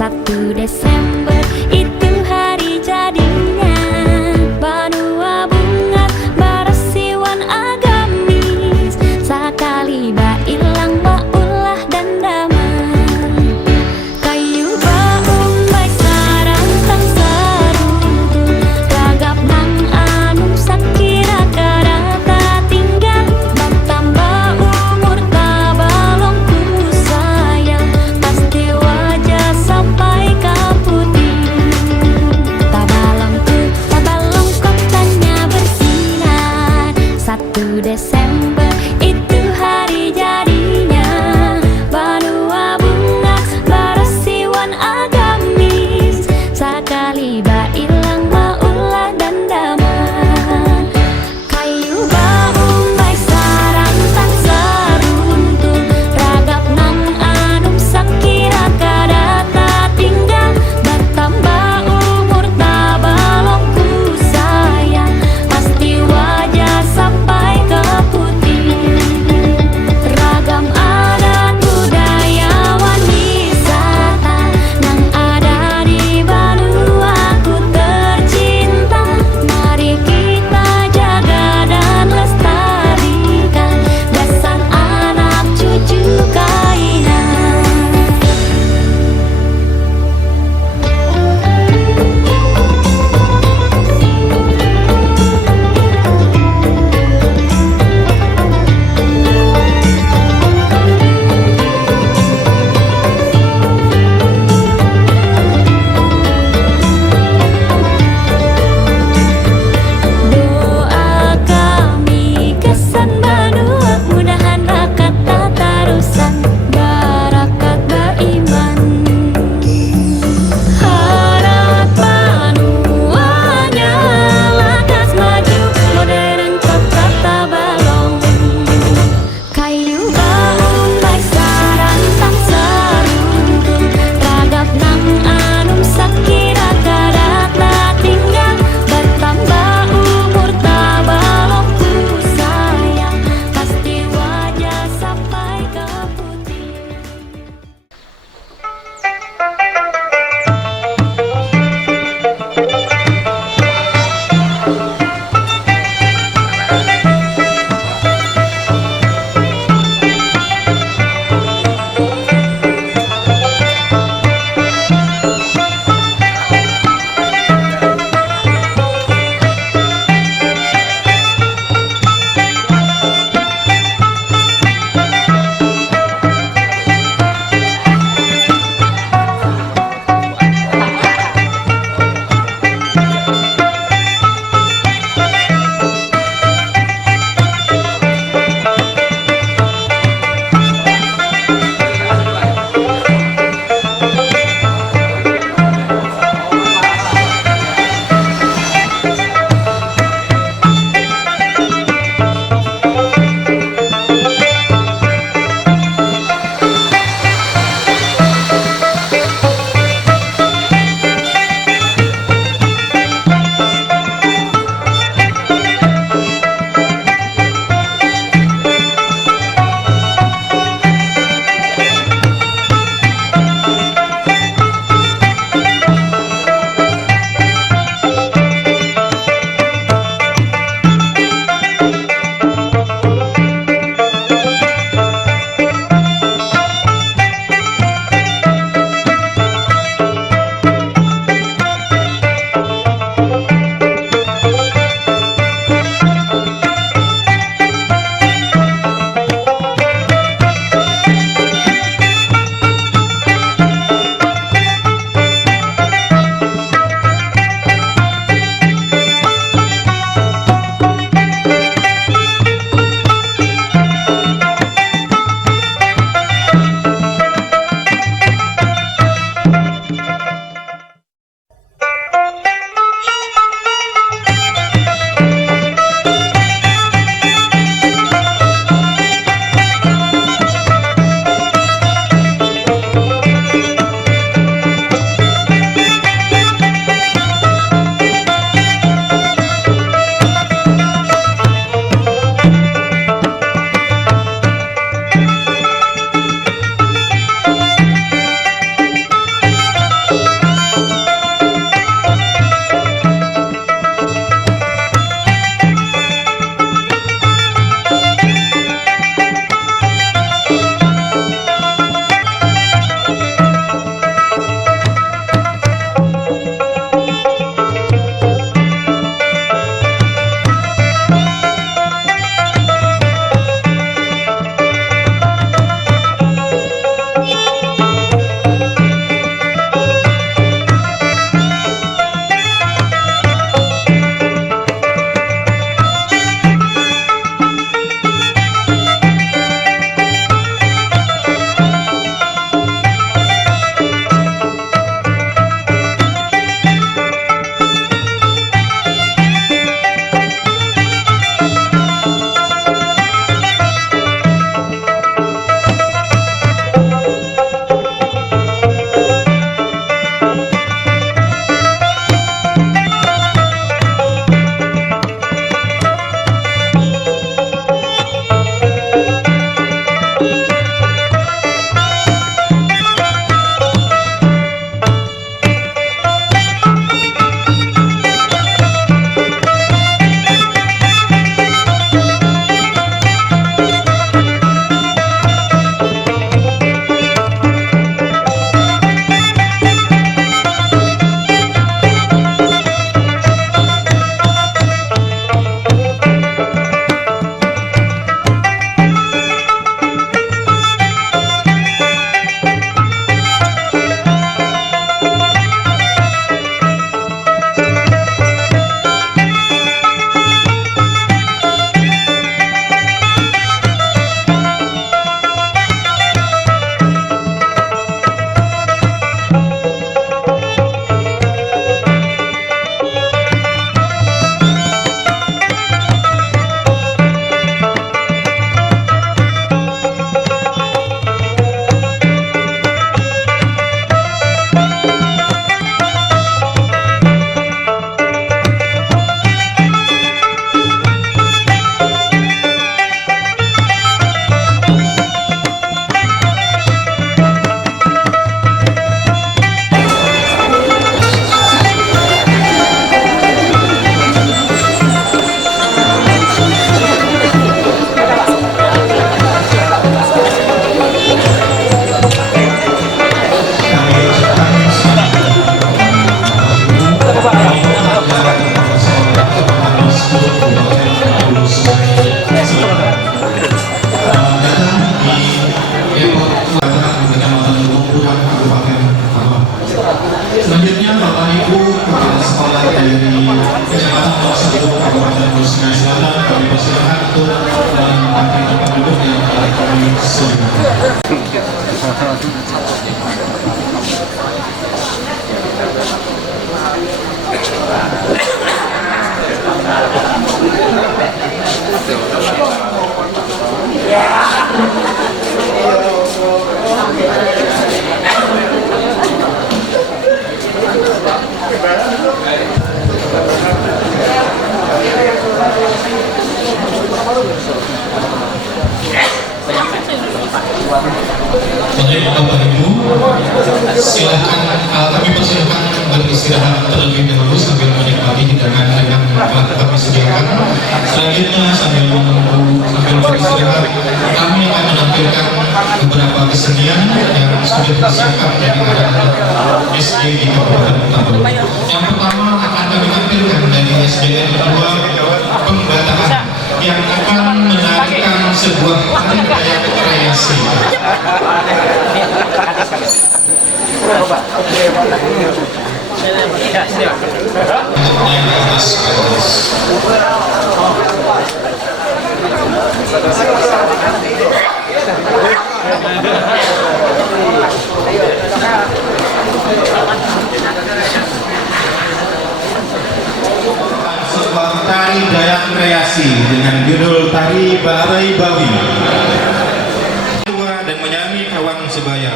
1 Desember itu hari jadinya. Banua bunga barasiwan agamis, sakali ba ilang ba ulah dan damai. Kayu baung baik sarang tang saruntul, ragap nang anu sakira kadata tinggal. Bertambah umur tabalong ku sayang, pasti wajah sampai ka putih. Selanjutnya Bapak Ibu kepala sekolah dari Kecamatan Pelosok Kabupaten Sulawesi Selatan kami persilakan untuk menempati tempat duduk yang telah kami sediakan. Baik Bapak Ibu, silakan kami persilakan beristirahat terlebih dahulu sambil menikmati hidangan yang telah kami sediakan. Selanjutnya sambil menunggu sambil beristirahat, kami akan menampilkan beberapa kesenian yang sudah disiapkan dari anak SD di Kabupaten Tabel. Yang pertama akan kami tampilkan dari SDN 2 Pembataan yang akan menarikan sebuah tari dayak kreasi. Yang atas atas. Sebuah tari dayak kreasi dengan judul Tari Barai Bawi. Dan menyanyi kawan sebaya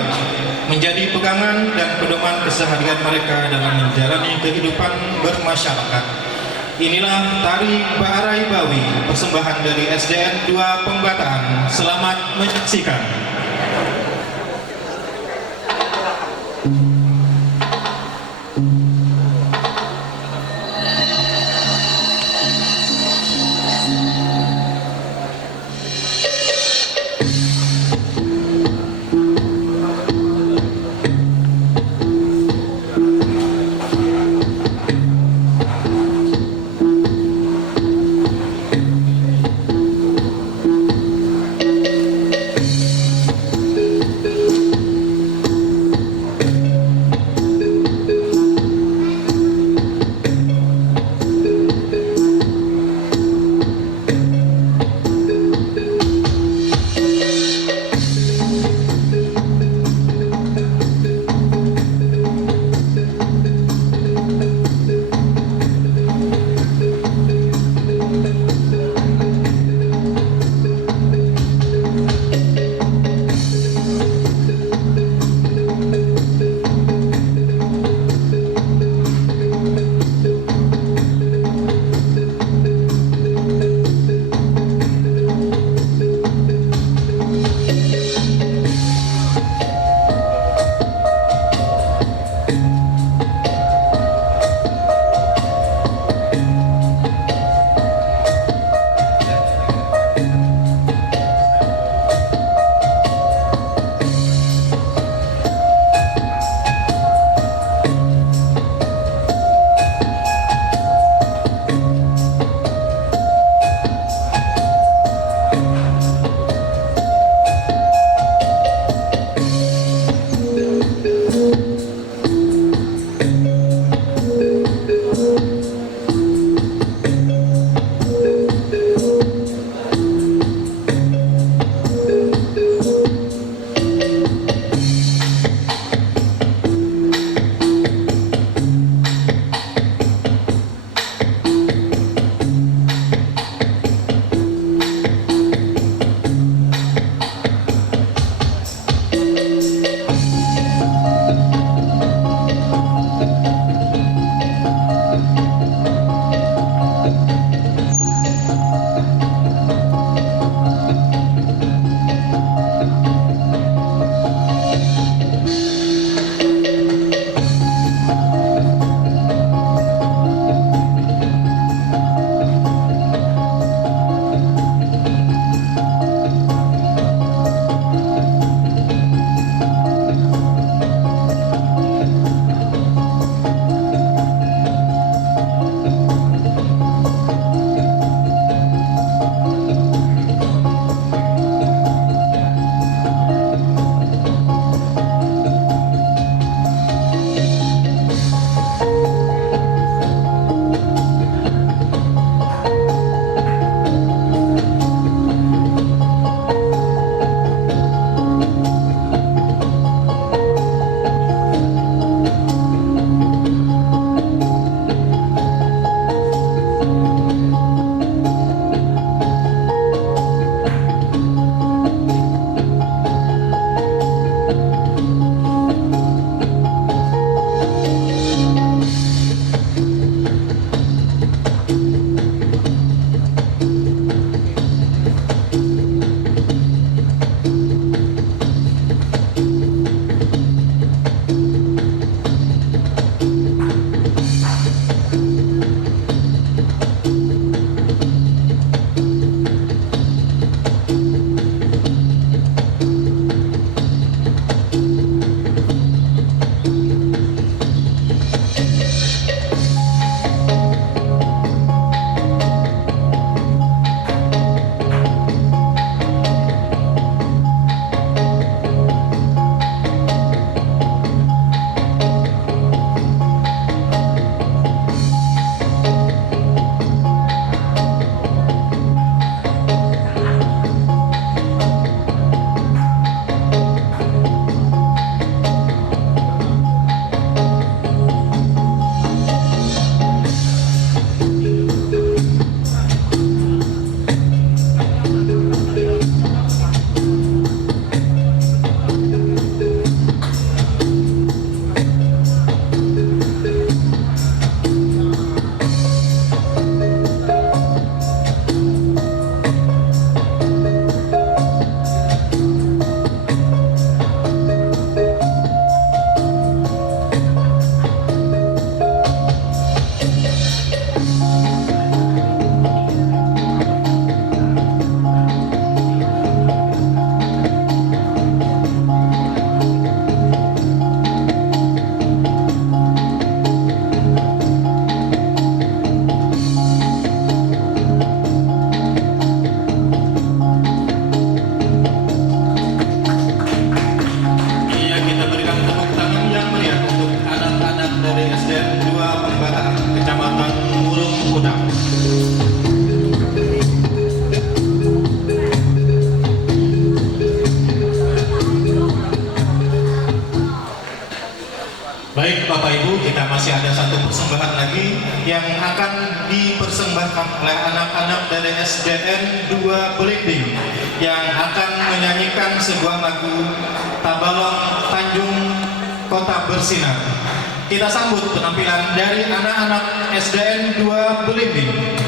menjadi pegangan dan pedoman keseharian mereka dalam menjalani kehidupan bermasyarakat. Inilah Tari Barai Bawi, persembahan dari SDN 2 Pembataan. Selamat menyaksikan. Baik Bapak Ibu, kita masih ada satu persembahan lagi yang akan dipersembahkan oleh anak-anak dari SDN 2 Belimbing yang akan menyanyikan sebuah lagu Tabalong Tanjung Kota Bersinar. Kita sambut penampilan dari anak-anak SDN 2 Belimbing.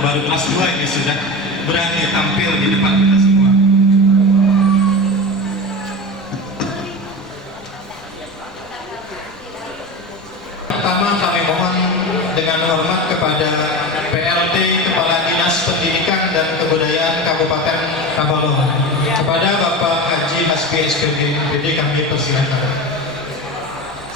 Baru kelas 2 ini sudah berani tampil di depan kita semua. Pertama kami mohon dengan hormat kepada PLT Kepala Dinas Pendidikan dan Kebudayaan Kabupaten Tabalong, kepada Bapak Haji Hasbi SPD kami persilakan.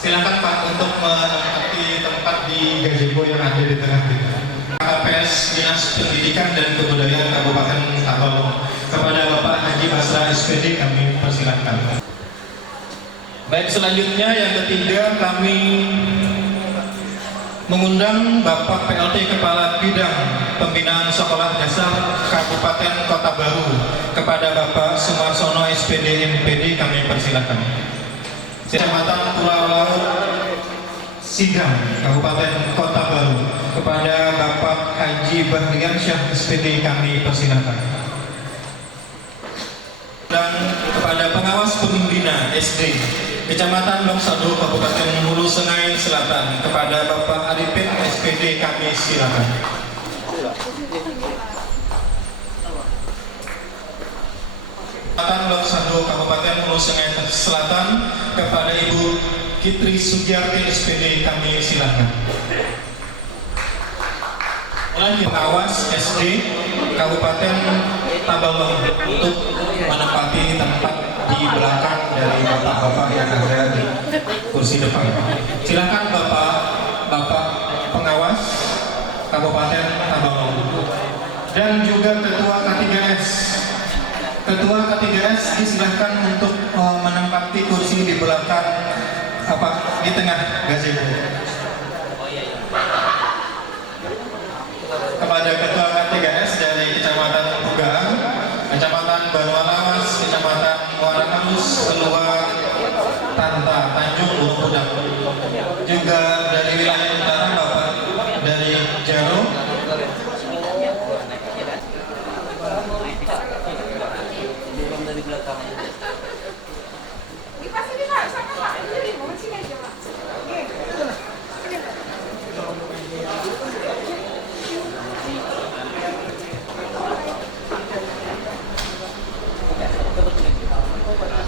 Silakan Pak untuk menempati tempat di gazebo yang ada di tengah kita. KPS Dinas Pendidikan dan Kebudayaan Kabupaten Tabalong, kepada Bapak Haji Basra SPD kami persilakan. Baik, selanjutnya yang ketiga kami mengundang Bapak PLT Kepala Bidang Pembinaan Sekolah Dasar Kabupaten Kota Baru, kepada Bapak Sumarsono SPD MPD kami persilakan. Kecamatan Pulau Laut Sidang Kabupaten Kota Baru, kepada Bapak Haji Bahrian Syah SPD kami persilakan. SD, Kecamatan Longsado, Kabupaten Hulu Sungai Selatan. Kepada Bapak Arifin SPD kami silakan. Kecamatan Longsado, Kabupaten Hulu Sungai Selatan. Kepada Ibu Kitri Sugiarti SPD kami silakan. Pengawas SD Kabupaten Tabalong untuk menempati tempat di belakang dari bapak-bapak yang ada di kursi depan. Silakan bapak pengawas Kabupaten Tabalong dan juga ketua K3S. Ketua K3S disilahkan untuk menempati kursi di belakang di tengah gazebo. Kepada Ketua K3S dari Kecamatan Pugaan, Kecamatan Barualawas, Kecamatan Muara Halus, Keluar Tanta, Tanjung Burung Pudang. Juga dari wilayah utara Bapak dari Jaro.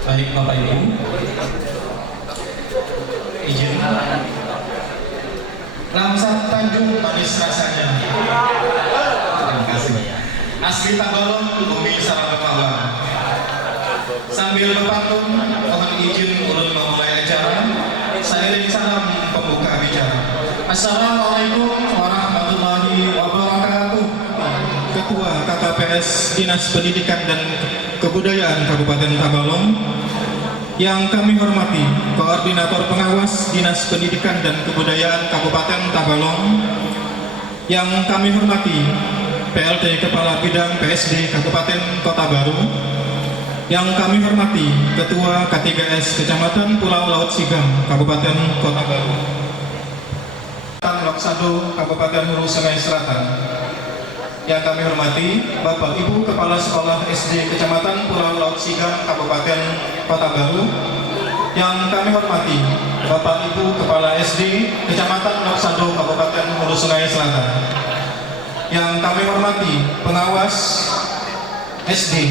Baik Bapak Ibu, izin Lamsat Tanjung manis rasanya. Terima kasih. Asli Tabalong, bumi Sarabakawa. Sambil berpantun, mohon izin ulun memulai acara. Seiring salam pembuka bicara. Assalamualaikum warahmatullahi wabarakatuh. Ketua KKPS Dinas Pendidikan dan Kebudayaan Kabupaten Tabalong, yang kami hormati Koordinator Pengawas Dinas Pendidikan dan Kebudayaan Kabupaten Tabalong, yang kami hormati PLT Kepala Bidang PSD Kabupaten Kota Baru, yang kami hormati Ketua K3S Kecamatan Pulau Laut Sigam Kabupaten Kota Baru, Longsado Kabupaten Hulu Sungai Selatan, yang kami hormati Bapak Ibu Kepala Sekolah SD Kecamatan Pulau Laut Sigam Kabupaten Kota Baru, yang kami hormati Bapak Ibu Kepala SD Kecamatan Longsado Kabupaten Hulu Sungai Selatan, yang kami hormati pengawas SD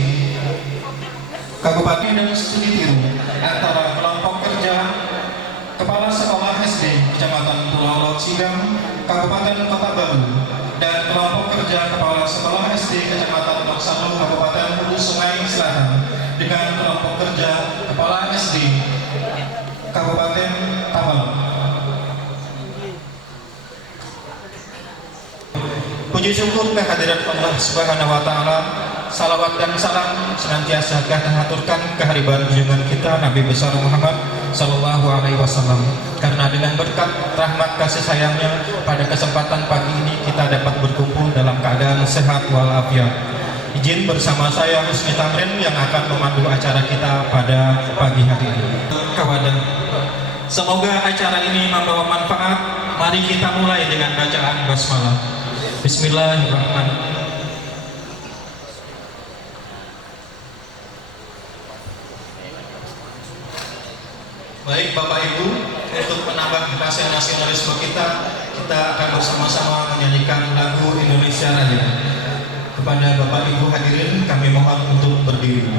Kabupaten dan studi tiru antara kelompok kerja Kepala Sekolah SD Kecamatan Pulau Laut Sigam Kabupaten Kota Baru dan kelompok kerja Kepala Sekolah SD Kecamatan Longsado Kabupaten Hulu Sungai Selatan dengan kelompok kerja Kepala SD Kabupaten Tabalong. Puji syukur kehadirat Allah Subhanahu wa taala. Salawat dan salam senantiasa kita haturkan kehadiran junjungan kita Nabi besar Muhammad sallallahu alaihi wasallam. Karena dengan berkat rahmat kasih sayangnya pada kesempatan pagi ini kita dapat berkumpul dalam keadaan sehat walafiat. Izin bersama saya Husni Tamrin yang akan memandu acara kita pada pagi hari ini. Kawadan. Semoga acara ini membawa manfaat. Mari kita mulai dengan bacaan basmalah. Bismillahirrahmanirrahim. Baik Bapak Ibu, untuk menambah rasa nasionalisme kita akan bersama-sama menyanyikan lagu Indonesia Raya. Kepada Bapak Ibu hadirin kami mohon untuk berdiri.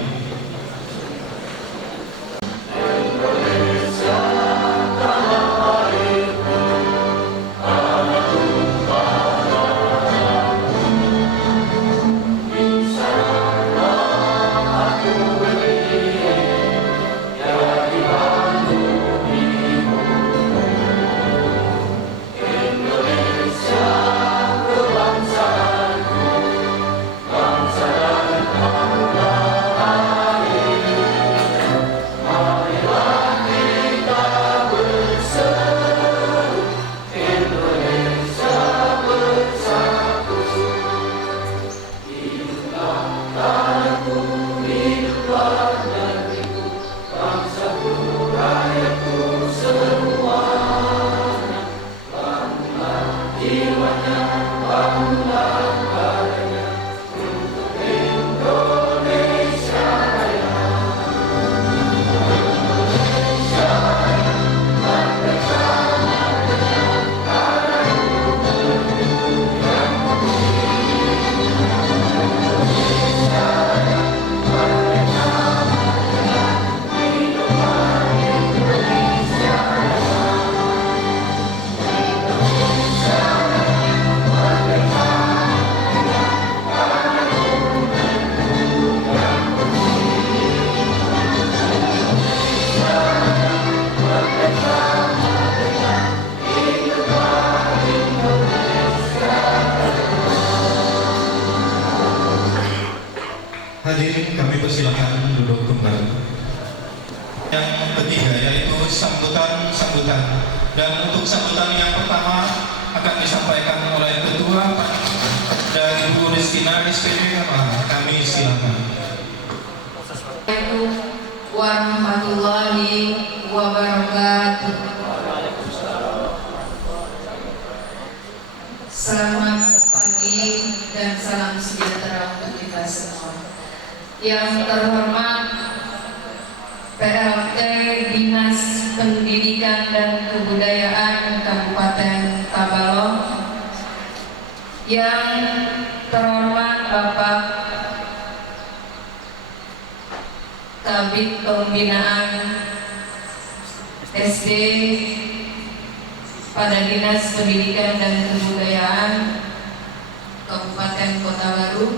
Bangsa dan Allah Hadirin kami persilakan duduk kembali. Yang ketiga yaitu sambutan. Dan untuk sambutan yang pertama akan disampaikan oleh Ketua dari Bu Ristina SPD. Kami silakan. Assalamualaikum warahmatullahi wabarakatuh. Selamat pagi dan salam sejahtera untuk kita semua. Yang terhormat PLT Dinas Pendidikan dan Kebudayaan Kabupaten Tabalong, yang terhormat Bapak Kabid Pembinaan SD pada Dinas Pendidikan dan Kebudayaan Kabupaten Kota Baru,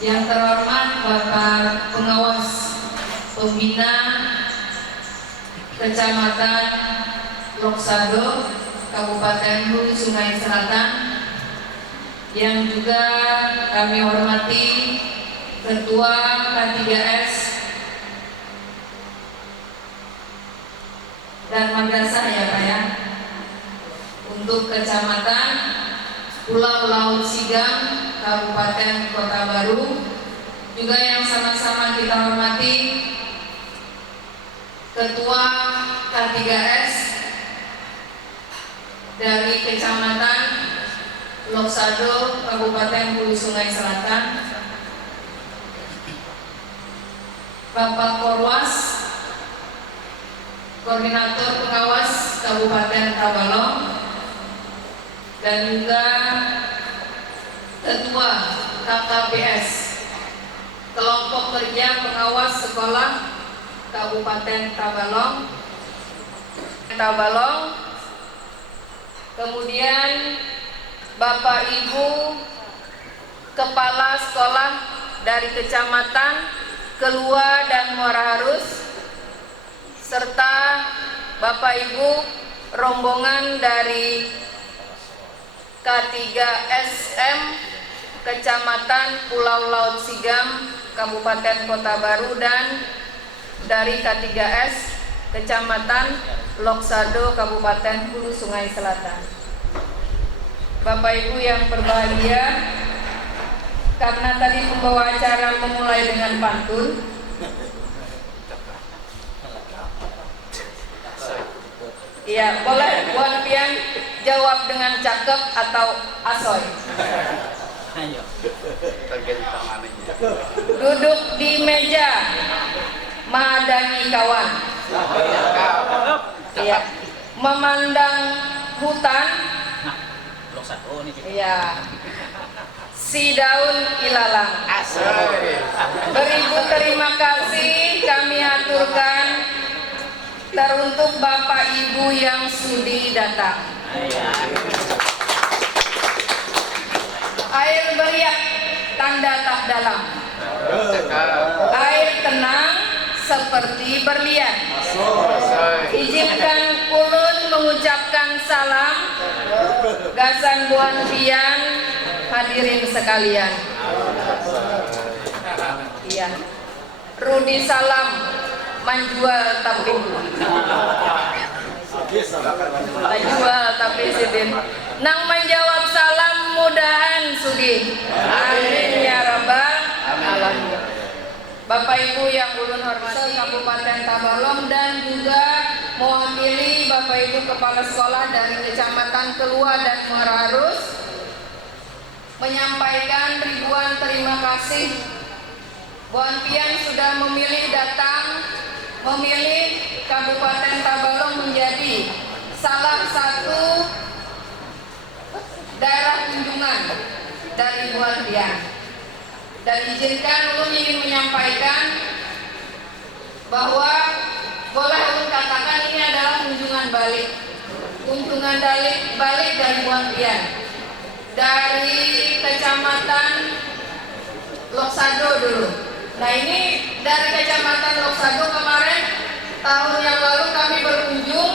yang terhormat Bapak Pengawas Pembina Kecamatan Loksado Kabupaten Hulu Sungai Selatan, yang juga kami hormati Ketua K3S dan madrasah ya Pak ya, untuk Kecamatan Pulau Laut Sigam Kabupaten Kota Baru, juga yang sama-sama kita hormati Ketua K3S dari Kecamatan Loksado Kabupaten Hulu Sungai Selatan, Bapak Korwas, Koordinator Pengawas Kabupaten Tabalong, dan juga Ketua KKPS Kelompok Kerja Pengawas Sekolah Kabupaten Tabalong, kemudian Bapak Ibu Kepala Sekolah dari Kecamatan Kelua dan Muara Harus, serta Bapak Ibu rombongan dari K3SM Kecamatan Pulau Laut Sigam Kabupaten Kota Baru, dan dari K3S Kecamatan Loksado Kabupaten Hulu Sungai Selatan. Bapak Ibu yang berbahagia, karena tadi pembawa acara memulai dengan pantun, ya boleh Buan Pian jawab dengan cakep atau asoy. Duduk di meja menghadang kawan, ya, memandang hutan, ya, si daun ilalang. Beribu terima kasih kami aturkan teruntuk Bapak Ibu yang sudi datang. Air beriak tanda tak dalam, air tenang seperti berlian. Izinkan ulun mengucapkan salam gasan Buan Pian, hadirin sekalian. Iya, Rudi salam menjual tapi sidin nang menjawab salam mudahan sugih, amin ya rabbal alamin. Bapak Ibu yang ulun hormati Kabupaten Tabalong, dan juga mewakili Bapak Ibu Kepala Sekolah dari Kecamatan Kelua dan Muara Harus, menyampaikan ribuan terima kasih. Buan Pian sudah memilih datang, memilih Kabupaten Tabalong menjadi salah satu daerah kunjungan dari Buan Pian. Dan izinkan ulun ingin menyampaikan bahwa boleh ulun katakan ini adalah kunjungan balik dari Buan Pian dari Kecamatan Loksado dulu. Nah, ini dari Kecamatan Loksado kemarin tahun yang lalu kami berkunjung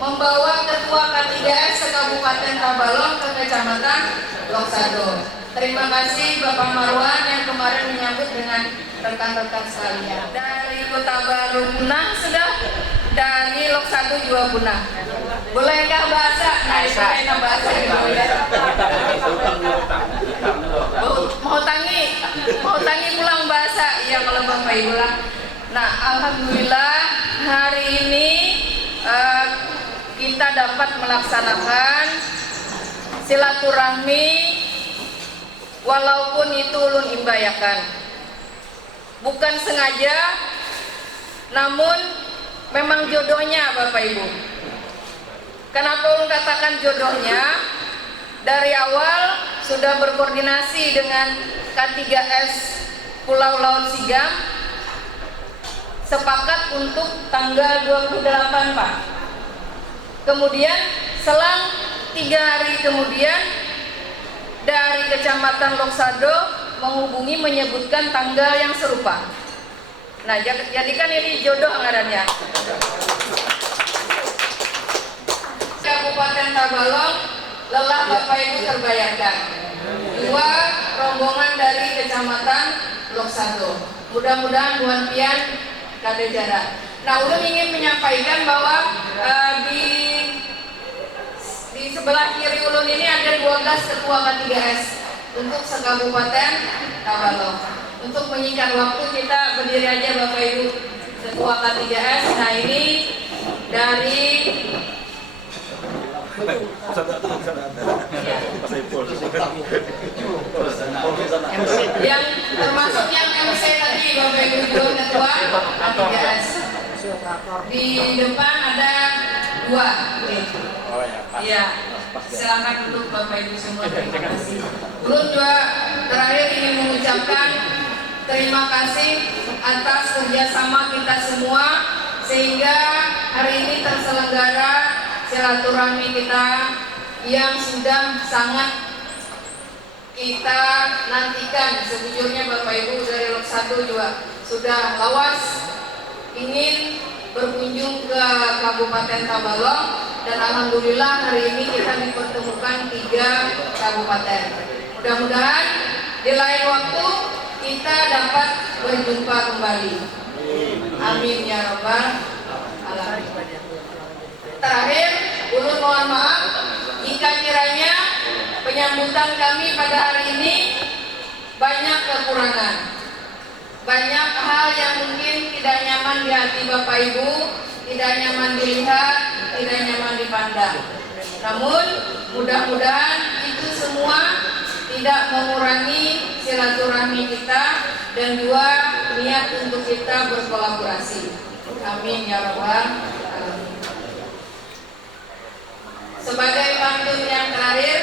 membawa Ketua K3S se Kabupaten Tabalong ke Kecamatan Loksado. Terima kasih Bapak Marwan yang kemarin menyambut dengan rekan-rekan sekalian. Dari Kota Baru punah sudah, dari Loksadu juga punah. Bolehkah bahasa? Nah, itu enak bahasa gitu ya. Mau tangi pulang bahasa. Iya kalau Bapak Ibu lah. Nah, alhamdulillah hari ini kita dapat melaksanakan silaturahmi walaupun itu ulun imbayakan. Bukan sengaja, namun memang jodohnya Bapak Ibu. Kenapa ulun katakan jodohnya? Dari awal sudah berkoordinasi dengan K3S Pulau Laut Sigam, sepakat untuk tanggal 28 Pak. Kemudian selang 3 hari kemudian dari Kecamatan Loksado menghubungi menyebutkan tanggal yang serupa. Nah, jadikan ini jodoh ngarannya. Kabupaten Tabalong, lelah Bapak Ibu terbayarkan. 2 rombongan dari Kecamatan Loksado. Mudah-mudahan Tuhan pian kade jarak. Nah, ulun ingin menyampaikan bahwa di sebelah kiri ulun ini ada 12 ketua K3S untuk se-Kabupaten Tabalong. Untuk menyingkat waktu kita berdiri aja Bapak Ibu ketua K3S. Nah, ini dari yang termasuk yang MC tadi Bapak Ibu juga ketua K3S. Di depan ada 2. Iya, silakan duduk Bapak Ibu semua. Terima kasih. Ulun juga terakhir ingin mengucapkan terima kasih atas kerjasama kita semua sehingga hari ini terselenggara silaturahmi kita yang sudah sangat kita nantikan. Sejujurnya Bapak Ibu dari Loksado juga sudah lawas ingin berkunjung ke Kabupaten Tabalong dan alhamdulillah hari ini kita dipertemukan 3 kabupaten. Mudah-mudahan di lain waktu kita dapat berjumpa kembali. Amin ya rabbal alamin. Terakhir, ulun mohon maaf jika kiranya penyambutan kami pada hari ini banyak kekurangan, banyak hal yang mungkin tidak nyaman di hati Bapak Ibu, tidak nyaman dilihat, tidak nyaman dipandang. Namun mudah-mudahan itu semua tidak mengurangi silaturahmi kita dan juga niat untuk kita berkolaborasi. Amin ya rabbal alamin. Sebagai pantun yang terakhir,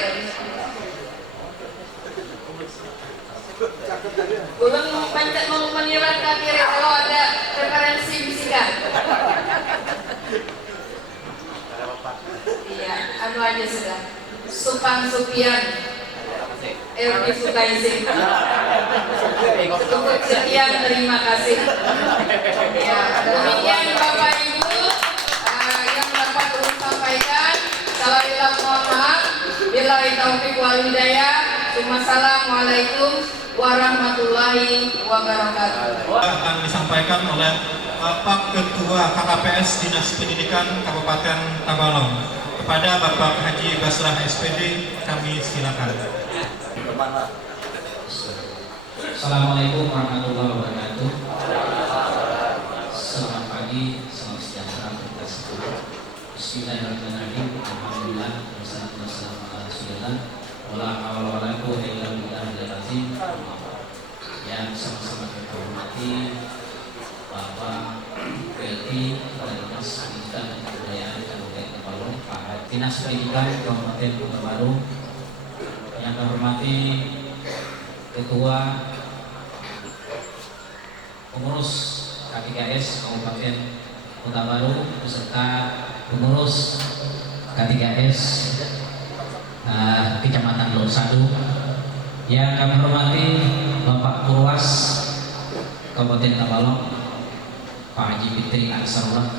ulun mau menyilat ke kiri kalau ada referensi bisikan. Iya, anu aja sudah. Supan Supian, Erdi Sukaisi. Cukup sekian, terima kasih. Ya, demikian Bapak Ibu yang dapat ulun sampaikan. Alhamdulillah, mohon maaf. Billahi taufiq wal hidayah. Wassalamualaikum warahmatullahi wabarakatuh. Akan disampaikan oleh Bapak Ketua KKPS Dinas Pendidikan Kabupaten Tabalong. Kepada Bapak Haji Basrah SPD, kami silakan. Assalamualaikum warahmatullahi wabarakatuh. Selamat pagi, selamat sejahtera kita semua. Bismillahirrahmanirrahim. Alhamdulillah, wassalatu wassalamu ala Rasulillah. Wala hawla wala quwwata illa billahil azim. Yang sama-sama kita hormati Bapak PLT Kepala Dinas Pendidikan dan Kebudayaan Kabupaten Tabalong, Pak Dinas Pendidikan Kabupaten Tabalong. Yang kami hormati Ketua Pengurus K3S Kabupaten Kota Baru beserta pengurus K3S Kecamatan Loksado. Yang kami hormati Bapak Purwas Kabupaten Tabalong, Pak Haji Fitri Ansarullah.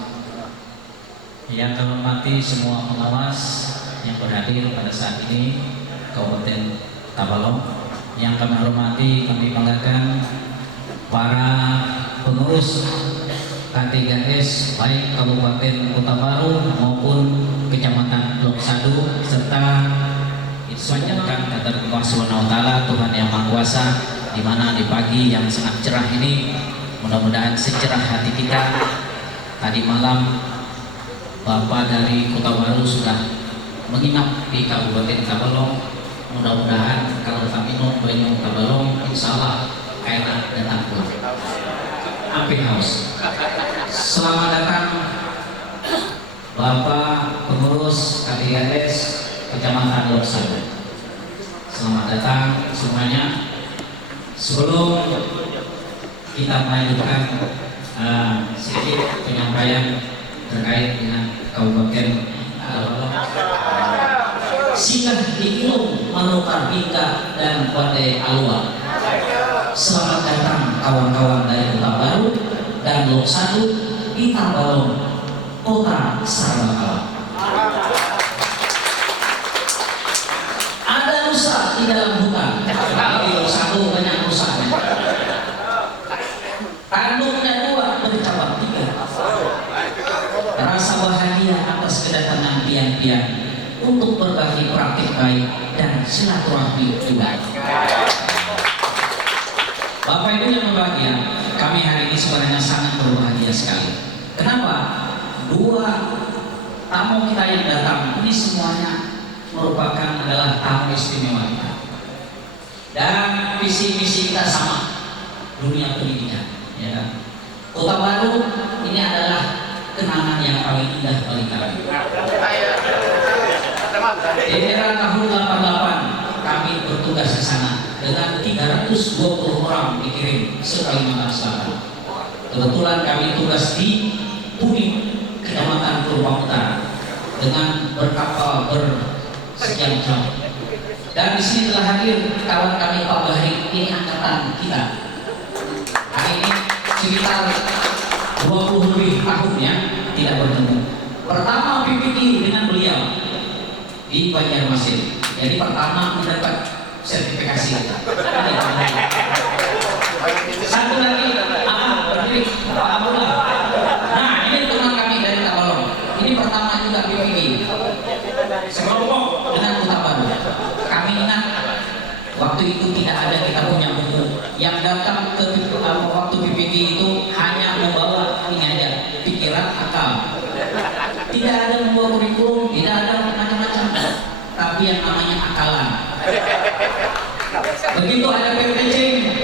Yang kami hormati semua pengawas yang berhadir pada saat ini Kabupaten Tabalong, Yang kami hormati, kami banggakan para pengurus K3S baik Kabupaten Kota Baru maupun Kecamatan Blok Sadu, serta dipanjatkan kepada Allah SWT, Tuhan Yang Maha Kuasa, di mana di pagi yang sangat cerah ini mudah-mudahan secerah hati kita. Tadi malam Bapak dari Kota Baru sudah menginap di Kabupaten Tabalong. Mudah-mudahan kalau kami minum Tabalong, insya Allah enak dan akur. Happy House. Selamat datang Bapak pengurus K3S Kecamatan Blok Sadu. Selamat datang semuanya. Sebelum kita melanjutkan sedikit penyampaian terkait dengan Kabupaten Tabalong, singgah di Ilung Manukar Bingka dan Wadai Alua. Selamat datang kawan-kawan dari Kota Baru dan Blok Sadu di Tabalong, Kota Sarbakala. Ada rusa di dalam hutan. Di Blok Sadu banyak rusanya. Tanduknya 2 bercabang 3. Rasa bahagia atas kedatangan pian-pian untuk berbagi praktik baik dan silaturahmi juga. Bapak Ibu yang berbahagia, kami hari ini sebenarnya sangat berbahagia sekali. Kenapa? 2 tamu kita yang datang ini semuanya merupakan adalah tamu istimewa kita. Dan visi misi kita sama, dunia pendidikan. Ya kan? Kota Baru ini adalah kenangan yang paling indah bagi kami. Di era tahun 88 kami bertugas di sana dengan 320 orang dikirim se Kalimantan Selatan. Kebetulan kami tugas di Puning, Kecamatan Pelumpang Utara, dengan berkapal berjam-jam. Dan di sini telah hadir kawan kami Pak Bahri, ini angkatan kita. Hari ini sekitar 20 lebih tahun ya tidak bertemu. Pertama PPT dengan beliau di Banjarmasin. Jadi pertama mendapat sertifikasi. Satu lagi berdiri Pak Abdullah. Nah ini teman kami dari Tabalong. Ini pertama juga PPT. Sekelompok dengan Kota Baru. Kami ingat waktu itu tidak ada kita punya buku. Yang datang ke waktu PPT itu hanya membawa ini aja, pikiran akal. Tidak ada membawa kurikulum, tidak ada macam-macam, tapi yang namanya akalan. Begitu ada PPT,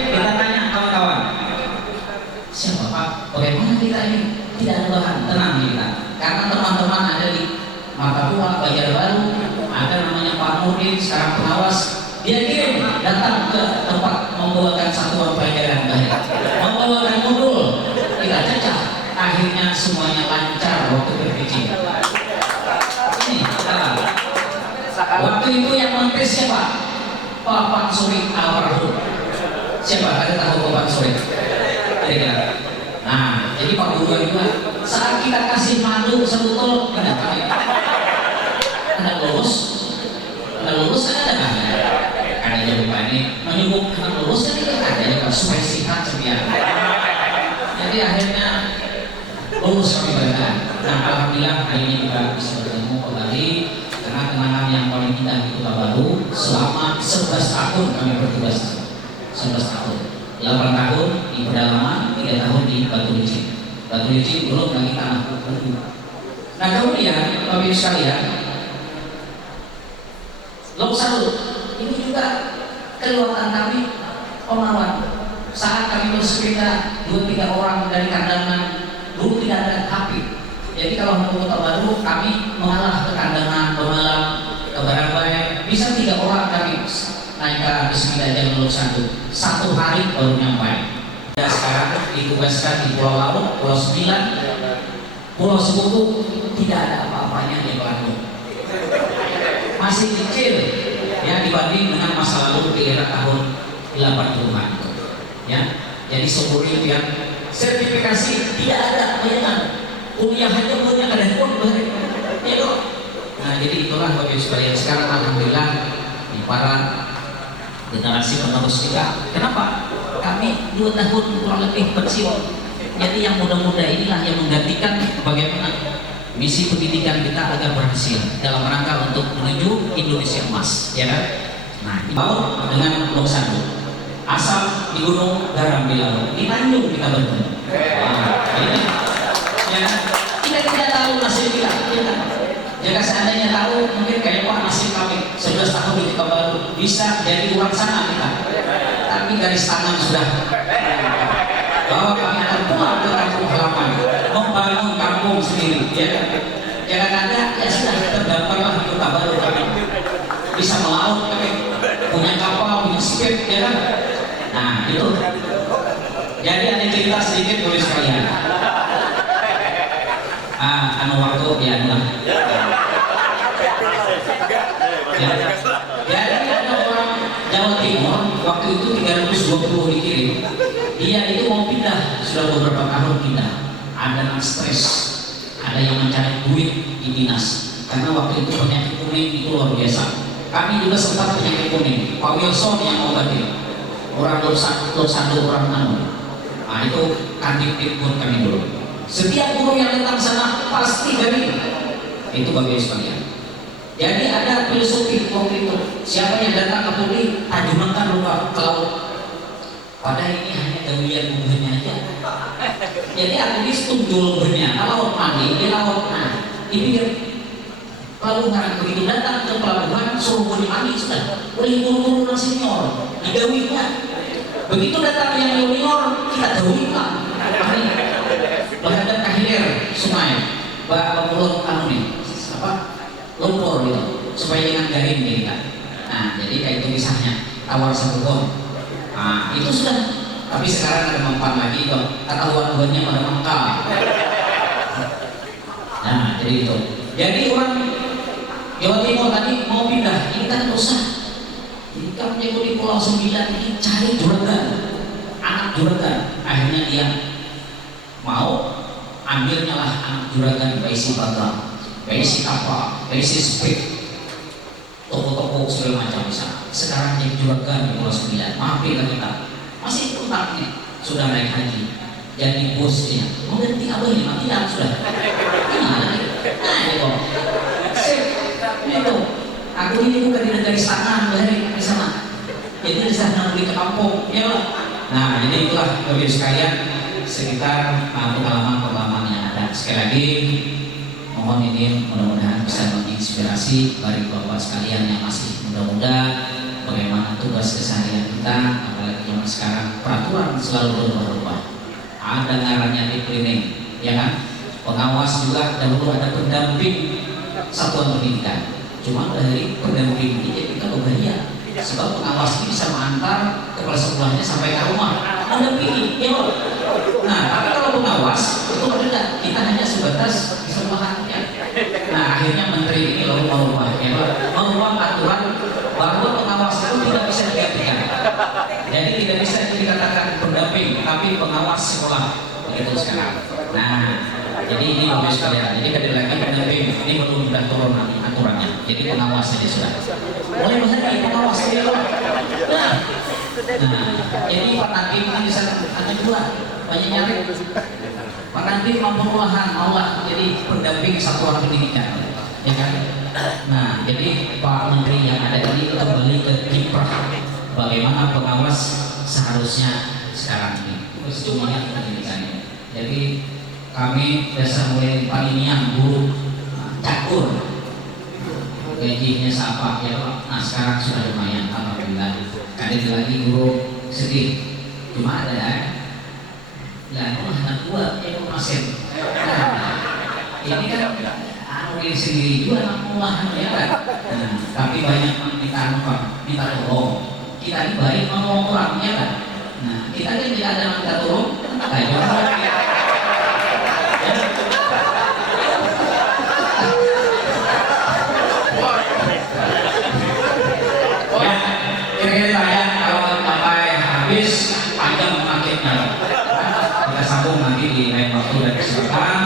kita tanya kawan-kawan, siapa Pak? Bagaimana kita ini? Tidak ada bahan, tenang kita. Karena teman-teman ada di Martapura, Banjarbaru, ada namanya Pak Nurdin, sekarang pengawas. Dia kirim datang ke tempat membawakan satuan pelajaran baik, membawakan modul, kita cecah. Akhirnya semuanya lancar waktu berpikir. Ini waktu itu yang mentes siapa? Pak Pansuri almarhum. Siapa? Ada tahu Pak Pansuri? Nah, jadi Pak Guru juga saat kita kasih mandu sebetulnya ada kami. Anda lulus kan ada kan? Ada jadi Pak ini menyebut anak lulus kan tidak ada ya supaya singkat sebiar. Jadi akhirnya lulus kami berikan. Nah alhamdulillah hari ini kita bisa bertemu kembali karena kenangan yang paling indah di Kota Baru selama 11 tahun kami bertugas. 11 tahun, 8 tahun di pedalaman, 3 tahun di Batu Licin. Batu Licin belum lagi tanah batu. Nah kemudian Bapak Ibu sekalian, Blok Sadu ini juga keluaran kami Omawan. Saat kami bersepeda 2-3 orang dari kandangan, dulu tidak ada HP. Jadi kalau mau ke Kota Baru kami mengalah ke kandangan, pemalang, ke Barangbai, bisa 3 orang kami naik ke sepeda jam Blok Sadu. 1 hari baru nyampe. Dan sekarang ditugaskan di Pulau Laut, Pulau 9, Pulau Sekutu, tidak ada apa-apanya di Bandung. Masih kecil ya dibanding dengan masa lalu di era tahun 80-an ya. Jadi seumur hidup yang sertifikasi tidak ada, bayangkan kuliah aja punya ada handphone ya dong. Nah jadi itulah Bapak Ibu sekalian, sekarang alhamdulillah di para generasi penerus kita. Kenapa? Kami 2 tahun kurang lebih pensiun. Jadi yang muda-muda inilah yang menggantikan bagaimana misi pendidikan kita agar berhasil dalam rangka untuk menuju Indonesia emas, ya kan? Nah, mau dengan Lok Sando, asal di gunung, garam di laut, di Tanjung kita bertemu. Ini, ya, kita tidak tahu nasib kita, ya kan? Jika seandainya tahu, mungkin kayak Pak nasib kami 11 tahun di Baru bisa jadi luar sana kita. Tapi garis tangan sudah bahwa kami akan pulang ke kampung halaman, membangun kampung sendiri. Ya, jangan ada ya sudah terdamparlah di Kota Baru kami bisa melaut kami punya kapal, punya speed, ya kan? Nah itu. Jadi ada cerita sedikit boleh sekalian. Anu waktu ya nah. Jadi ada orang Jawa Timur waktu itu 320 dikirim. Dia itu mau pindah, sudah beberapa tahun pindah. Ada yang stres, ada yang mencari duit di dinas. Karena waktu itu penyakit kuning itu luar biasa. Kami juga sempat penyakit kuning. Pak Wilson yang ngobatin. Orang Lok Sando, orang anu. Nah itu kandik pun kami dulu. Setiap guru yang datang sana pasti dari itu bagi sekalian. Jadi ada filosofi waktu itu. Siapa yang datang ke Puri, tajumankan lupa ke laut. Padahal ini hanya dawian bumbunya aja. Jadi aku tunjul bumbunya. Kalau mandi di laut, nah dipikir. Lalu ngarang begitu datang ke pelabuhan, suruh bumi mandi sudah. Boleh guru-guru dan senior, didawikan. Begitu datang yang junior, kita dawikan. Berhadap kahilir sungai, mulut anu nih, apa? Lumpur gitu, supaya jangan garing kita. Nah, jadi kayak itu kisahnya tawar satu bon. Nah, itu sudah. Tapi sekarang ada mempan lagi kok. Ketahuan-tahuannya pada mangkal. Nah, jadi itu. Jadi orang Jawa Timur tadi mau pindah, ini kan usah. Ini kan di Pulau 9 ini cari juragan, anak juragan. Akhirnya dia mau ambilnya lah anak juragan berisi bagang, berisi apa, berisi speed, toko-toko segala macam bisa. Sekarang jadi juragan di Pulau 9, maafkan kita masih utang nih, sudah naik haji, jadi bos dia. Mau ganti apa ini? Tidak sudah. Gimana nih? Nah itu, itu. Aku ini bukan di negara istana, dari di sana. Jadi di sana beli ke kampung, ya lah. Nah jadi itulah bagi sekalian sekitar pengalaman-pengalaman yang ada. Sekali lagi mohon ini mudah-mudahan bisa menginspirasi bagi bapak sekalian yang masih muda-muda bagaimana tugas keseharian kita, apalagi zaman sekarang peraturan selalu berubah-ubah. Ada ngarannya di cleaning, ya kan? Pengawas juga dahulu ada pendamping satuan pendidikan. Cuma dari pendamping ini jadi kita bahaya. Sebab pengawas ini bisa mengantar kepala sekolahnya sampai ke rumah mendampingi, ya. Nah, tapi kalau pengawas itu tidak, kita hanya sebatas kesalahannya. Nah, akhirnya menteri ini lalu merubah, ya, merubah aturan bahwa pengawas itu tidak bisa digantikan. Jadi tidak bisa dikatakan pendamping, tapi pengawas sekolah begitu sekarang. Nah, jadi ini bagus sekalian. Jadi kembali lagi pendamping ini belum sudah turun nanti aturannya. Jadi pengawas saja sudah. Mulai berhenti pengawas dia. Nah, jadi Pak Nadim ini bisa ada dua banyak nyari. Pak Nadim mampu olahan Allah jadi pendamping satuan pendidikan, ya kan? Nah, jadi Pak Menteri yang ada ini kembali ke kiprah bagaimana pengawas seharusnya sekarang ini. Semuanya pendidikan ini. Jadi kami dasar mulai palinian guru cakur gajinya siapa ya Pak. Nah sekarang sudah lumayan alhamdulillah. Kadang lagi guru sedih cuma ada ya anak gua ya masih. Nah, ini kan anu diri sendiri juga anak mulahan ya kan. Nah, tapi banyak minta apa minta tolong. Kita ini baik mau orang ya kan. Nah kita kan tidak ada minta tolong kayak kira-kira saya kalau sampai habis panjang akhirnya kita sambung nanti di lain waktu dan kesempatan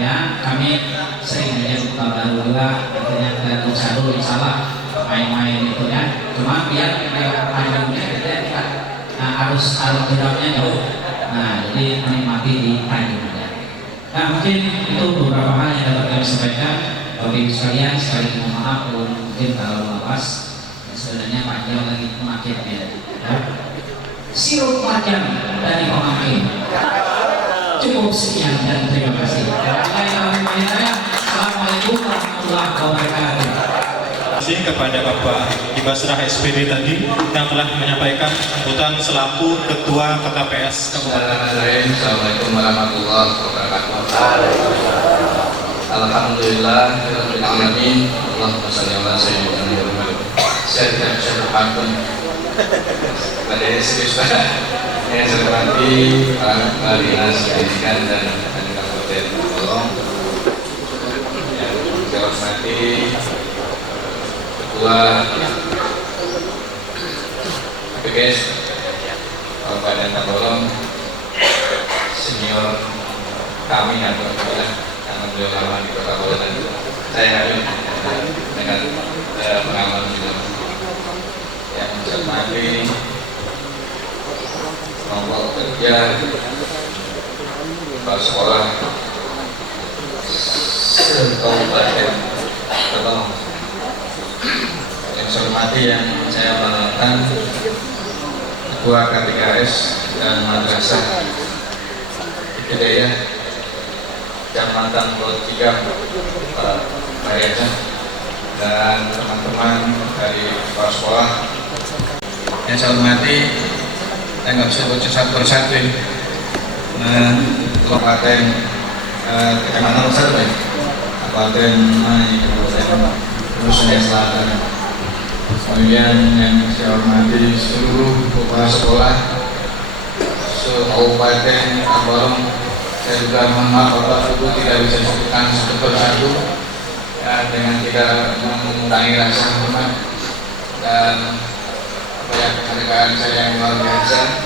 ya. Kami sering aja buka baru juga akhirnya kita Lok Sando insyaallah main-main itu ya. Cuma biar Tanjungnya kita harus jejaknya jauh. Nah, jadi menikmati di Tanjungnya. Nah, mungkin itu beberapa hal yang dapat kami sampaikan. Bapak Ibu sekalian, sekali mohon maaf mungkin kalau lepas. Sebenarnya panjang lagi pemakitnya. Ya. Sirup macam dari pemakit. Cukup sekian dan terima kasih. Assalamualaikum warahmatullahi wabarakatuh. Terima kasih kepada Bapak Ibasrah SPD tadi yang telah menyampaikan sambutan selaku Ketua KKPS Kabupaten. Assalamualaikum warahmatullahi wabarakatuh. Alhamdulillah, alamin. Allahumma shalli ala sayyidina Muhammad. Saya tidak bisa berpantun pada serius yang saya hormati Pak Dinas Pendidikan dan Kabupaten Tolong, yang saya hormati Ketua PKS Kabupaten Tolong, senior kami yang beliau lama di Kota Kabupaten. Saya hadir dengan pengalaman juga yang saya hormati kelompok kerja kepala sekolah se-Kabupaten Tolong. Yang saya hormati yang saya banggakan Ketua KTKS dan Madrasah Hidayah Kecamatan Pulau Tiga, Pak Mariaja, dan teman-teman dari kepala sekolah yang saya hormati. Saya nggak bisa baca satu persatu ini. Kabupaten Kecamatan Besar, Kabupaten Nusa Selatan. Kemudian yang saya hormati seluruh kepala sekolah se-Kabupaten Tabalong. Saya juga mohon maaf Bapak Ibu tidak bisa sebutkan satu persatu ya, dengan tidak mengurangi rasa hormat dan rekan-rekan saya yang luar biasa.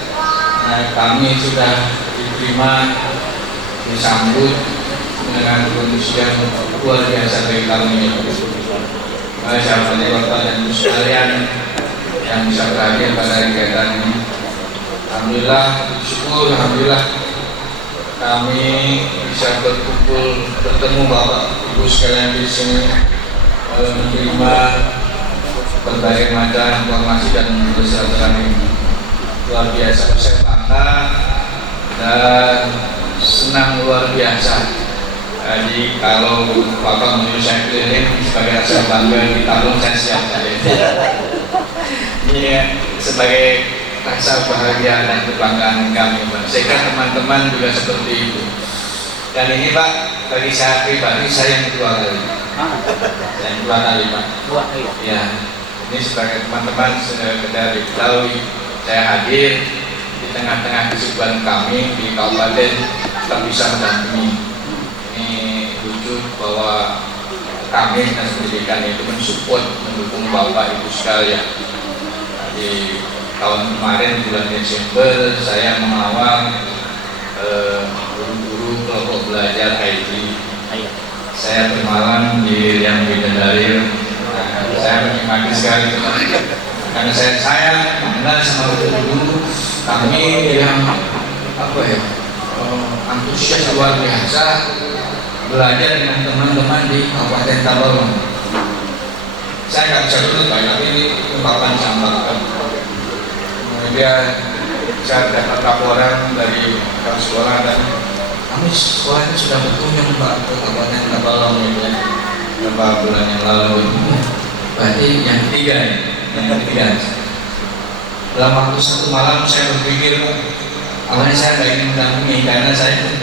Nah, kami sudah diterima, disambut dengan kondisi yang luar biasa dari kami. Saya hormati Bapak dan Ibu sekalian yang bisa berhadir pada kegiatan ini. Alhamdulillah, bersyukur, alhamdulillah kami bisa bertemu Bapak Ibu sekalian di sini, menerima berbagai macam informasi dan bersilaturahmi. Luar biasa, saya bangga dan senang luar biasa. Jadi kalau Bapak menyuruh saya keliling sebagai rasa bangga di Tabalong, saya siap saja. Ini sebagai rasa bahagia dan kebanggaan kami, Pak. Saya kira teman-teman juga seperti itu. Dan ini Pak, bagi saya pribadi, saya yang kedua kali. Saya yang kedua kali Pak. Ya, ini sebagai teman-teman sudah diketahui, saya hadir di tengah-tengah kesibukan kami di kabupaten, tetap bisa mendampingi. Ini lucu bahwa kami Dinas Pendidikan itu mensupport, mendukung Bapak Ibu sekalian. Di tahun kemarin bulan Desember saya mengawal guru-guru kelompok belajar IT. Saya bermalam di yang Bidadari. Saya menikmati sekali karena saya mengenal sama guru-guru kami yang antusias luar biasa belajar dengan teman-teman di Kabupaten Tabalong. Saya nggak bisa dulu tapi ini ungkapan sampaikan. Kemudian saya dapat laporan dari kepala sekolah dan kami sekolahnya sudah berkunjung Pak ke Kabupaten Tabalong ini beberapa bulan yang lalu. Berarti yang ketiga ya, yang ketiga. Dalam waktu satu malam saya berpikir, awalnya saya nggak ingin mendampingi karena saya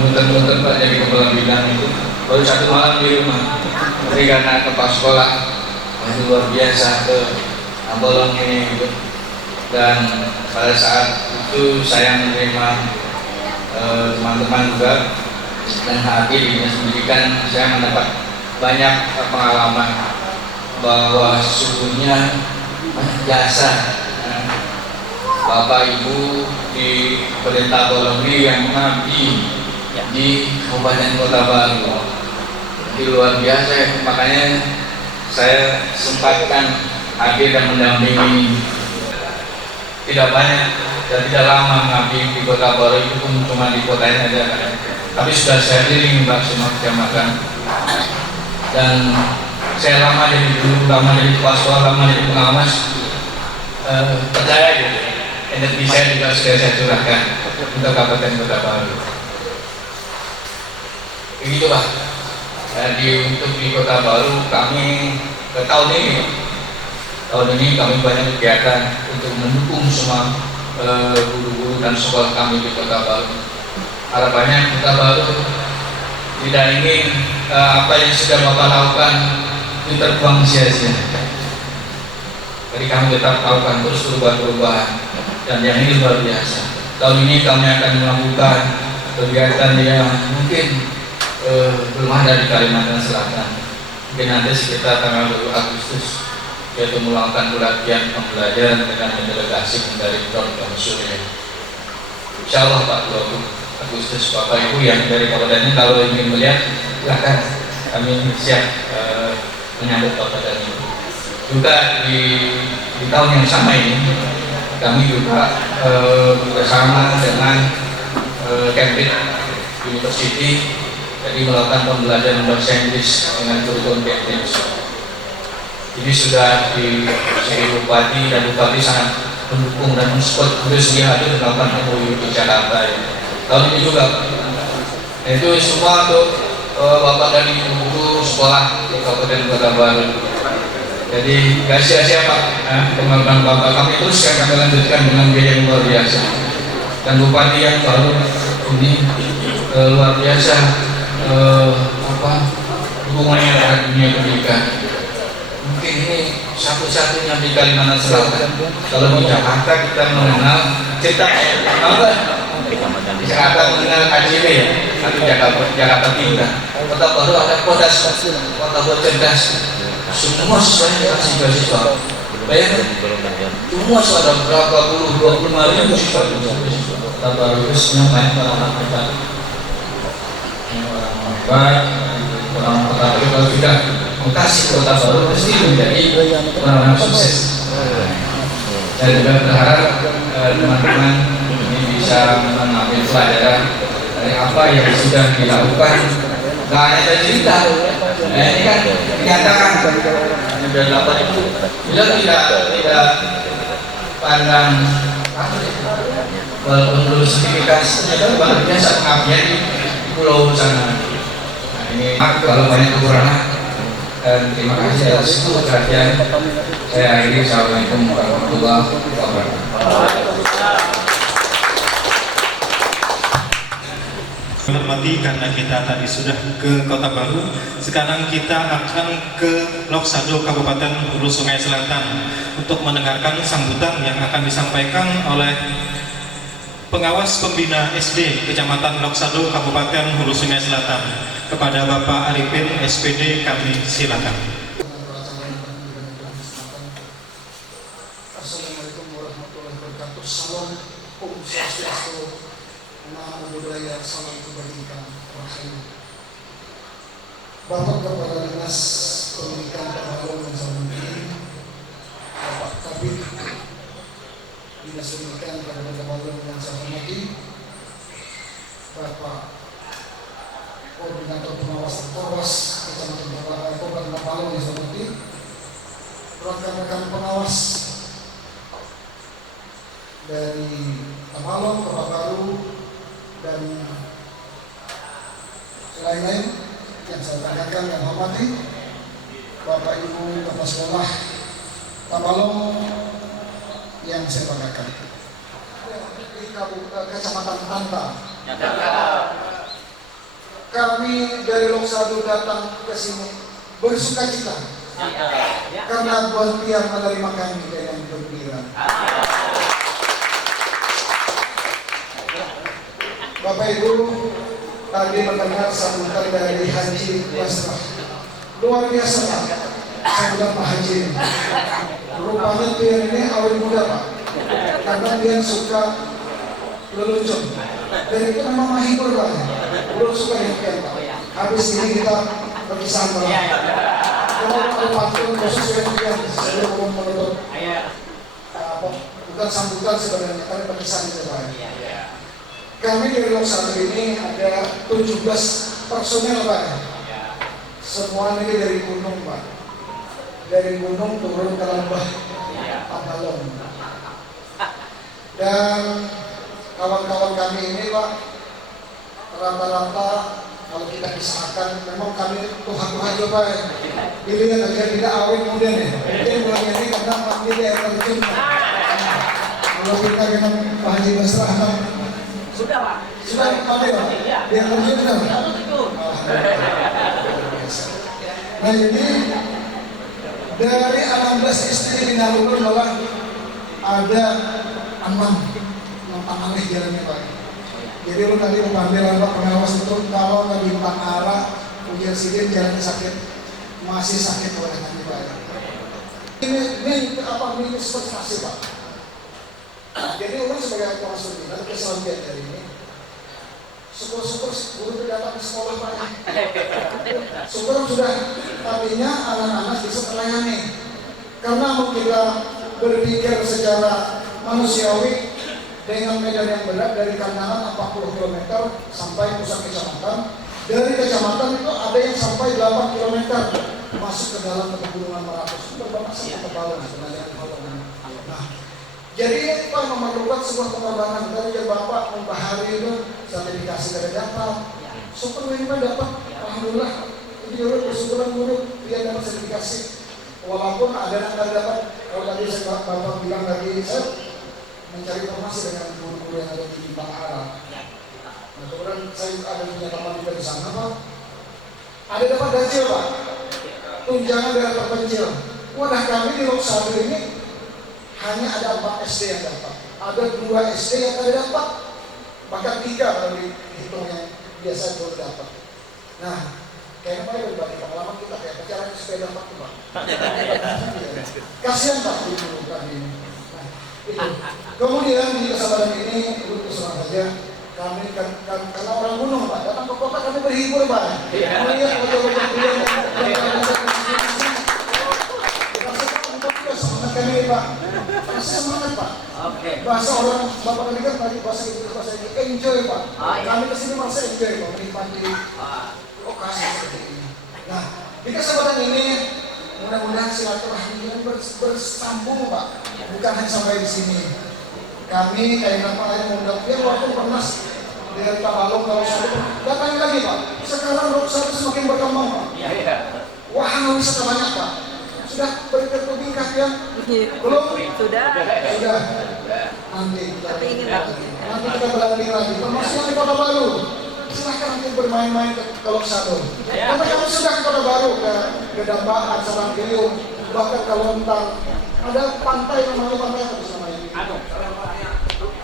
muter-muter Pak jadi kepala bidang itu. Baru satu malam di rumah. Tapi karena kepala sekolah masih luar biasa ke Tabalong ini gitu. Dan pada saat itu saya menerima teman-teman juga dan hadir di Dinas Pendidikan, saya mendapat banyak pengalaman bahwa sesungguhnya jasa Bapak Ibu di Pemerintah Tabalong yang mengabdi di Kabupaten Kota Baru. Jadi luar biasa ya, makanya saya sempatkan hadir dan mendampingi tidak banyak dan tidak lama mengabdi di Kota Baru, itu pun cuma di kota ini aja, tapi sudah saya keliling Mbak semua kecamatan, dan saya lama jadi guru, lama jadi kepala sekolah, lama jadi pengawas. Percaya gitu, energi saya juga sudah saya curahkan untuk Kabupaten Kota Baru. Begitulah. Jadi untuk di Kota Baru kami tahun ini kami banyak kegiatan untuk mendukung semua guru-guru dan sekolah kami di Kota Baru. Harapannya Kota Baru tidak ingin apa yang sudah Bapak lakukan itu terbuang sia-sia. Jadi kami tetap lakukan terus perubahan-perubahan, dan yang ini luar biasa. Tahun ini kami akan melakukan kegiatan yang mungkin belum ada di Kalimantan Selatan. Mungkin nanti sekitar tanggal 2 Agustus, yaitu melakukan pelatihan pembelajaran dengan mendelegasi dari Program Surya. Insya Allah Pak 20 Agustus, Bapak Ibu yang dari Kabupaten ini kalau ingin melihat, silakan, kami siap menyambut Kabupaten ini. Juga di tahun yang sama ini kami juga bersama dengan Cambridge University, jadi melakukan pembelajaran bahasa Inggris dengan kurikulum Cambridge. Ini sudah di Bupati, dan Bupati sangat mendukung dan mensupport beliau sedia hadir melakukan MOU di Jakarta. Tahun ini juga itu semua untuk Bapak dan Ibu guru sekolah di Kabupaten Kota Baru. Jadi gak sia-sia Pak, pengalaman Bapak kami terus yang kami lanjutkan dengan biaya yang luar biasa. Dan Bupati yang baru ini luar biasa hubungannya dengan dunia pendidikan. Mungkin ini satu-satunya di Kalimantan Selatan. Kalau di Jakarta kita mengenal cerita di Jakarta mengenal KJB ya, atau Jakarta Pintar. Kota Baru ada kota buat cerdas. Semua siswanya dikasih beasiswa. Bayangkan, semua ada berapa puluh, 25.000 siswa. Kota Baru itu semuanya orang-orang kita, orang-orang baik, orang Kota Baru. Kalau kita mengkasih Kota Baru pasti menjadi orang-orang sukses. Saya juga berharap teman-teman ini bisa mengambil pelajaran dari apa yang sudah dilakukan. Nah, hanya cerita. Ini kan dinyatakan sudah 8.000. Bila tidak pandang walaupun belum sertifikasi, ternyata luar biasa pengabdian di pulau sana. Nah, ini kalau banyak kekurangan, dan terima kasih atas seluruh perhatian. Saya akhiri. Assalamualaikum warahmatullahi wabarakatuh. Hormati, karena kita tadi sudah ke Kota Baru, sekarang kita akan ke Loksado Kabupaten Hulu Sungai Selatan untuk mendengarkan sambutan yang akan disampaikan oleh pengawas pembina SD Kecamatan Loksado Kabupaten Hulu Sungai Selatan. Kepada Bapak Arifin SPD, kami silakan. Assalamualaikum warahmatullahi wabarakatuh. Salam, Om Swastiastu, Namo Buddhaya, salam kebajikan, rahayu. Bapak Kepala Dinas Pendidikan Tabalong yang saya hormati, Bapak Kabid Dinas Pendidikan Kabupaten Tabalong yang saya hormati, Bapak Koordinator Pengawas Korwas Kecamatan Kabupaten Tabalong yang saya hormati, rekan-rekan pengawas dari Tabalong, Kota Baru, dan lain-lain yang saya tanyakan dan hormati, Bapak Ibu Kepala Sekolah Tabalong yang saya banggakan. Di Kecamatan Tanta, kami dari Loksado datang ke sini bersuka cita karena Tuhan Tiang menerima kami dengan gembira. Bapak Ibu tadi mendengar sambutan dari Haji Basrah, luar biasa Pak, sambutan Pak Haji. Rupanya Tian ini awal muda Pak, karena dia suka lelucon, dan itu memang menghibur Pak. Belum suka yang Pak. Habis ini kita berkisah Pak. ada pantun khusus yang sebelum menutup bukan sambutan sebenarnya, tapi pesan itu Pak. Kami di Lok 1 ini ada 17 personel Pak. Semua ini dari gunung Pak. Dari gunung turun ke lembah Tabalong. Dan kawan-kawan kami ini Pak, rata-rata kalau kita pisahkan, memang kami Tuhan coba ya. Dilihat aja tidak awet muda nih. Jadi bulan ini karena panggil di air terjun. Kalau kita dengan Pak Haji Basrah, Sudah Pak. sudah panggil Pak. Di air terjun sudah. Nah jadi dari 16 istri di Nalurun malah ada 6 aneh jalannya Pak. Jadi lu tadi memanggil Pak pengawas itu kalau nggak bintang arah ujian sidin jalan sakit masih sakit oleh nanti Pak. Ini apa ini spesifikasi Pak. Jadi orang sebagai kepala studi dan keselamatan dari ini syukur-syukur guru itu datang ke sekolah Pak. Syukur sudah tadinya anak-anak bisa terlayani karena mau kita berpikir secara manusiawi dengan medan yang berat dari Kandangan 40 km sampai pusat kecamatan. Dari kecamatan itu ada yang sampai 8 km masuk ke dalam pegunungan Meratus. Itu berbahasa Tabalong sebenarnya. Nah, jadi Pak memerlukan sebuah penerbangan dari Bapak membahari itu sertifikasi dari dapat. Super memang dapat, alhamdulillah. Ini dulu bersyukuran dulu dia dapat sertifikasi. Walaupun ada yang tidak dapat, kalau tadi saya Bapak bilang tadi mencari informasi dengan guru-guru yang ada di Bintang Arab. Nah, kemudian saya ada punya teman juga di sana Pak. Ada dapat dajil Pak, tunjangan daerah terpencil. Wadah kami di Lok 1 ini hanya ada 4 SD yang dapat, ada 2 SD yang tidak dapat, bahkan 3 kalau dihitung yang biasa baru dapat. Nah, kayaknya Pak berbagi pengalaman kita kayak pacaran supaya dapat Pak. Kasihan Pak ibu tadi ini. Kemudian di kesabaran ini, itu terus saja kami karena orang gunung Pak, datang ke kota kami berhibur Pak. Melihat wajah-wajah beliau semangat kami Pak. Semangat Pak. Bahasa orang Bapak tadi kan tadi bahasa itu bahasa ini enjoy Pak. Kami kesini merasa enjoy Pak, menikmati lokasi seperti ini. Nah, di kesempatan ini mudah-mudahan silaturahmi ini bersambung Pak, bukan hanya sampai di sini. Kami kayak apa yang mengundang dia waktu pernah dari Tabalong kalau satu datang lagi Pak. Sekarang Lok 1 semakin berkembang Pak. Wahana wisata banyak Pak. Sudah berkembang ya? Belum? Sudah. Nanti kita berlatih lagi. Termasuk di Kota Baru. Silahkan nanti bermain-main ke Lok 1. Tapi kami sudah ke Kota Baru, ke Dambaan, Sarangkiliung, bahkan ke Lontang. Ada pantai namanya pantai apa namanya?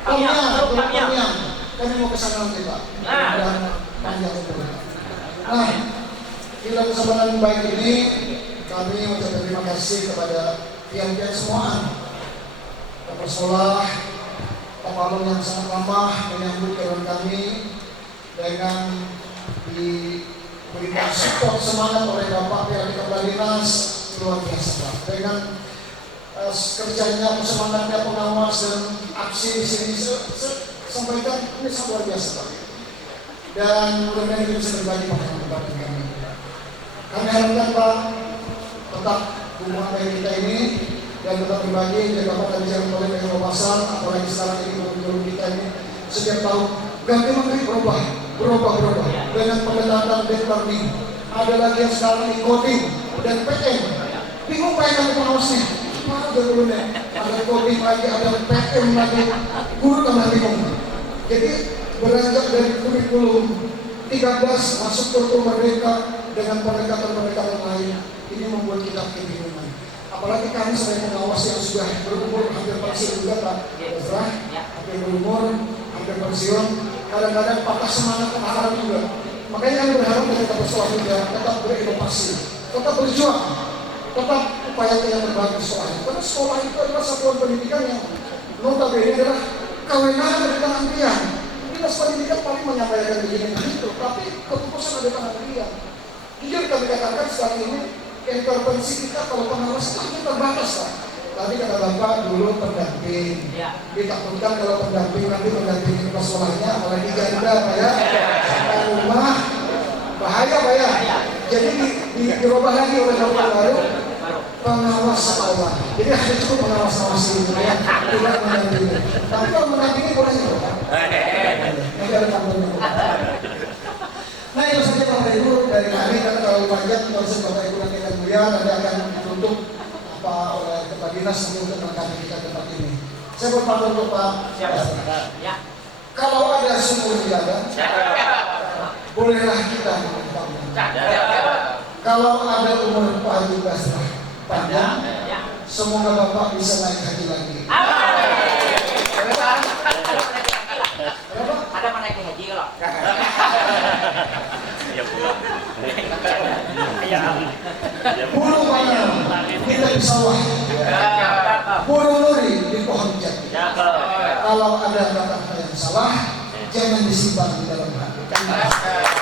Kamiang. Kami mau ke sana nanti Pak. Panjang itu. Nah, kita kesempatan baik ini kami mengucapkan terima kasih kepada pihak-pihak semua, Kepala Sekolah Tabalong yang sangat ramah menyambut kedatangan kami dengan diberikan support semangat oleh Bapak Pihak Kepala Dinas luar biasa Pak. Dengan kerjanya, semangatnya pengawas dan aksi di sini sampaikan ini sangat luar biasa Pak. Dan mudah-mudahan kita bisa berbagi pengalaman kami. Kami harapkan Pak tetap hubungan baik kita ini dan tetap berbagi dan Bapak tadi jangan boleh dengan pasar apalagi sekarang ini belum kita ini setiap tahun ganti menteri berubah dengan pendekatan deep learning. Ada lagi yang sekarang ini coding dan PM. Bingung Pak yang pengawasnya. Mana udah dulu nih, ada coding lagi, ada PM lagi, guru tambah bingung. Jadi beranjak dari kurikulum 13 masuk ke mereka dengan pendekatan-pendekatan lain, ini membuat kita kebingungan. Apalagi kami sebagai pengawas yang sudah berumur hampir pensiun juga Pak Basrah, hampir berumur, hampir pensiun, kadang-kadang patah semangat pengharap juga. Makanya kami berharap dari Kepala Sekolah juga tetap berinovasi, tetap berjuang, tetap upaya yang berbagi sekolah. Karena sekolah itu adalah satuan pendidikan yang notabene adalah kewenangan dari tangan dia. Dinas pendidikan paling menyampaikan begini begitu, tapi keputusan ada tangan dia. Jujur kami katakan sekarang ini intervensi kita kalau pengawasan itu terbatas Pak. Tadi kata Bapak dulu pendamping, ditakutkan kalau pendamping nanti mendampingi persoalannya, apalagi janda Pak ya, sampai rumah bahaya Pak ya. Jadi dirubah lagi oleh Bapak baru pengawas sekolah. Jadi hanya cukup pengawas-awasi ya, tidak mendampingi. Tapi kalau mendampingi boleh juga Pak. Nanti ada tambahan. Nah itu saja Bapak Ibu dari kami, karena terlalu panjang, terus Bapak Ibu nanti akan melihat, nanti akan ditutup oleh Kepala Dinas untuk melengkapi kita tempat ini. Saya berpantun untuk Pak. Kalau ada sumur di ladang, bolehlah kita membangun. Kalau ada umur Pak Haji Basrah panjang, semoga Bapak bisa naik haji lagi. Ada mana yang haji loh? Bulu mana kita di sawah, bulu nuri di pohon jati. Kalau ada kata-kata yang salah, jangan disimpan di dalam hati.